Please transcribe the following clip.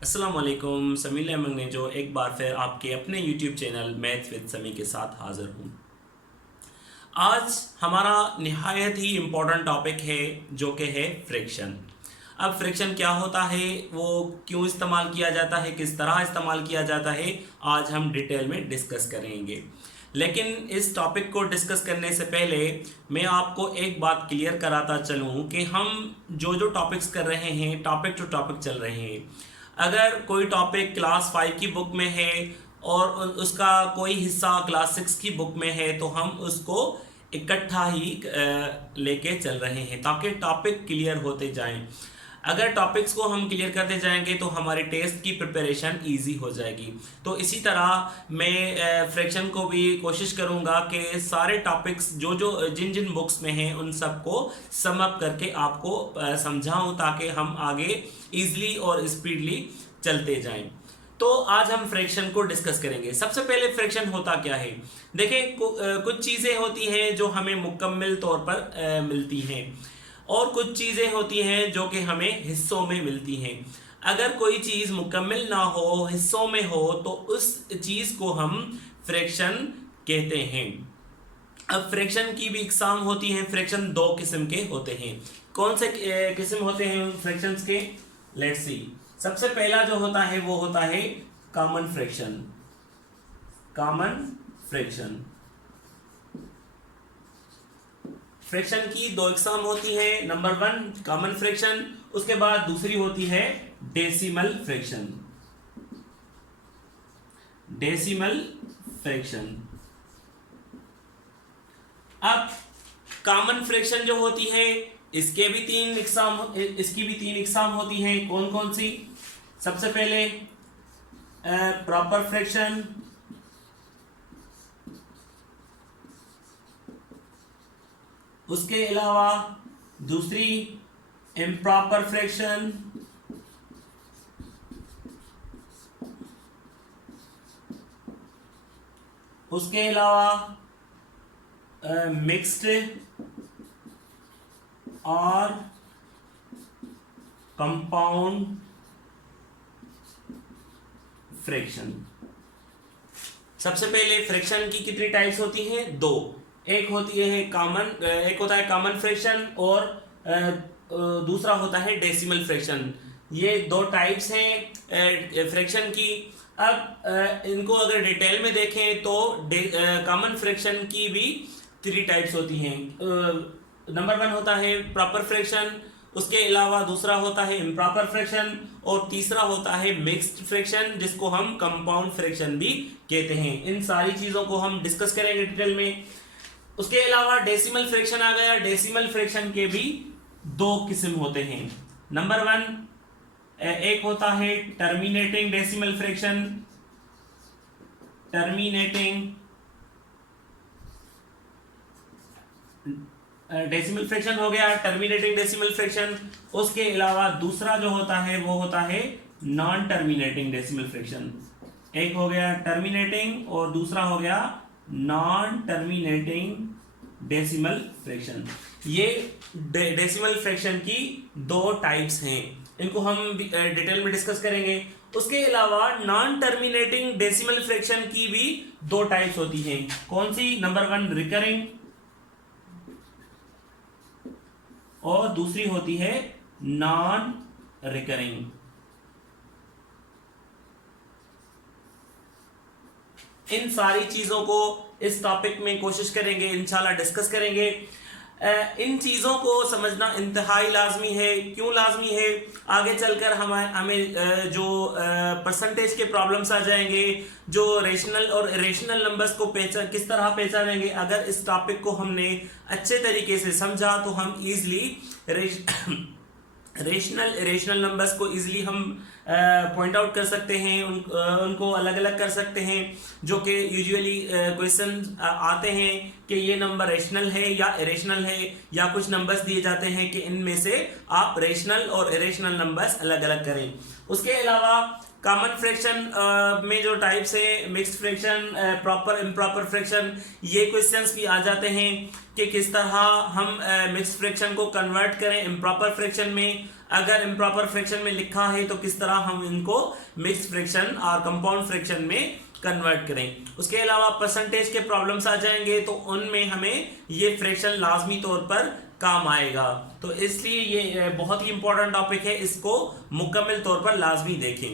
अस्सलाम वालेकुम। समील अहमद ने जो एक बार फिर आपके अपने YouTube चैनल मैथ विद समी के साथ हाज़िर हूँ। आज हमारा निहायत ही इम्पोर्टेंट टॉपिक है जो कि है फ्रैक्शन। अब फ्रैक्शन क्या होता है, वो क्यों इस्तेमाल किया जाता है, किस तरह इस्तेमाल किया जाता है, आज हम डिटेल में डिस्कस करेंगे। लेकिन इस टॉपिक को डिस्कस करने से पहले मैं आपको एक बात क्लियर कराता चलूँ कि हम जो जो टॉपिक्स कर रहे हैं टॉपिक टू टॉपिक चल रहे हैं। अगर कोई टॉपिक क्लास 5 की बुक में है और उसका कोई हिस्सा क्लास 6 की बुक में है तो हम उसको इकट्ठा ही लेके चल रहे हैं ताकि टॉपिक क्लियर होते जाएं। अगर टॉपिक्स को हम क्लियर करते जाएंगे तो हमारे टेस्ट की प्रिपरेशन इजी हो जाएगी। तो इसी तरह मैं फ्रैक्शन को भी कोशिश करूंगा कि सारे टॉपिक्स जो जो जिन जिन बुक्स में हैं उन सबको सम अप करके आपको समझाऊं ताकि हम आगे इजीली और स्पीडली चलते जाएं। तो आज हम फ्रैक्शन को डिस्कस करेंगे। सबसे पहले फ्रैक्शन होता क्या है, देखें कुछ चीज़ें होती हैं जो हमें मुकम्मल तौर पर मिलती हैं और कुछ चीज़ें होती हैं जो कि हमें हिस्सों में मिलती हैं। अगर कोई चीज़ मुकम्मल ना हो, हिस्सों में हो, तो उस चीज़ को हम फ्रैक्शन कहते हैं। अब फ्रैक्शन की भी इकसाम होती हैं। फ्रैक्शन दो किस्म के होते हैं। कौन से किस्म होते हैं उन फ्रैक्शंस के? Let's see. सबसे पहला जो होता है वो होता है common fraction. Common fraction fraction की दो इकसाम होती है। नंबर 1 कॉमन फ्रैक्शन, उसके बाद दूसरी होती है डेसिमल फ्रैक्शन। Decimal fraction. अब कॉमन फ्रैक्शन जो होती है इसकी भी तीन इकसाम होती हैं। कौन कौन सी? सबसे पहले प्रॉपर फ्रैक्शन, उसके अलावा दूसरी इम्प्रॉपर फ्रैक्शन, उसके अलावा मिक्स्ड और कंपाउंड फ्रैक्शन। सबसे पहले फ्रैक्शन की कितनी टाइप्स होती हैं? दो। एक होती है कॉमन, एक होता है कॉमन फ्रैक्शन और दूसरा होता है डेसिमल फ्रैक्शन। ये दो टाइप्स हैं फ्रैक्शन की। अब इनको अगर डिटेल में देखें तो कॉमन फ्रैक्शन की भी 3 टाइप्स होती हैं। नंबर 1 होता है प्रॉपर फ्रैक्शन, उसके अलावा दूसरा होता है इम्प्रॉपर फ्रैक्शन और तीसरा होता है मिक्स्ड फ्रैक्शन जिसको हम कंपाउंड फ्रैक्शन भी कहते हैं। इन सारी चीज़ों को हम डिस्कस करेंगे डिटेल में। उसके अलावा डेसिमल फ्रैक्शन आ गया। डेसिमल फ्रैक्शन के भी 2 किस्म होते हैं। नंबर 1 एक होता है terminating decimal fraction. Terminating decimal fraction हो गया, टर्मिनेटिंग डेसिमल फ्रैक्शन। उसके अलावा दूसरा जो होता है वो होता है नॉन टर्मिनेटिंग डेसिमल फ्रैक्शन। एक हो गया टर्मिनेटिंग और दूसरा हो गया नॉन टर्मिनेटिंग डेसिमल फ्रैक्शन। ये डेसिमल फ्रैक्शन की 2 टाइप्स हैं। इनको हम डिटेल में डिस्कस करेंगे। उसके अलावा नॉन टर्मिनेटिंग डेसिमल फ्रैक्शन की भी 2 टाइप्स होती हैं। कौन सी? नंबर 1 रिकरिंग और दूसरी होती है नॉन रिकरिंग। इन सारी चीजों को इस टॉपिक में कोशिश करेंगे, इंशाल्लाह डिस्कस करेंगे। इन चीज़ों को समझना इंतहाई लाजमी है। क्यों लाजमी है? आगे चलकर हमें जो परसेंटेज के प्रॉब्लम्स आ जाएंगे, जो रेशनल और इरेशनल नंबर्स को किस तरह पहचानेंगे। अगर इस टॉपिक को हमने अच्छे तरीके से समझा तो हम ईजिली रेशनल इरेशनल नंबर्स को इजीली हम पॉइंट आउट कर सकते हैं, उनको अलग अलग कर सकते हैं। जो कि यूजुअली क्वेश्चन आते हैं कि ये नंबर रेशनल है या इरेशनल है, या कुछ नंबर्स दिए जाते हैं कि इनमें से आप रेशनल और इरेशनल नंबर्स अलग अलग करें। उसके अलावा कॉमन फ्रैक्शन में जो टाइप्स है mixed fraction, proper improper fraction, ये क्वेश्चंस भी आ जाते हैं कि किस तरह हम मिक्स्ड फ्रैक्शन को कन्वर्ट करें इम्प्रॉपर फ्रैक्शन में। अगर इम्प्रॉपर फ्रैक्शन में लिखा है तो किस तरह हम इनको मिक्स फ्रैक्शन और कंपाउंड फ्रैक्शन में कन्वर्ट करें। उसके अलावा परसेंटेज के प्रॉब्लम्स आ जाएंगे तो उनमें हमें ये फ्रैक्शन लाजमी तौर पर काम आएगा। तो इसलिए ये बहुत ही इंपॉर्टेंट टॉपिक है, इसको मुकम्मल तौर पर लाजमी देखें।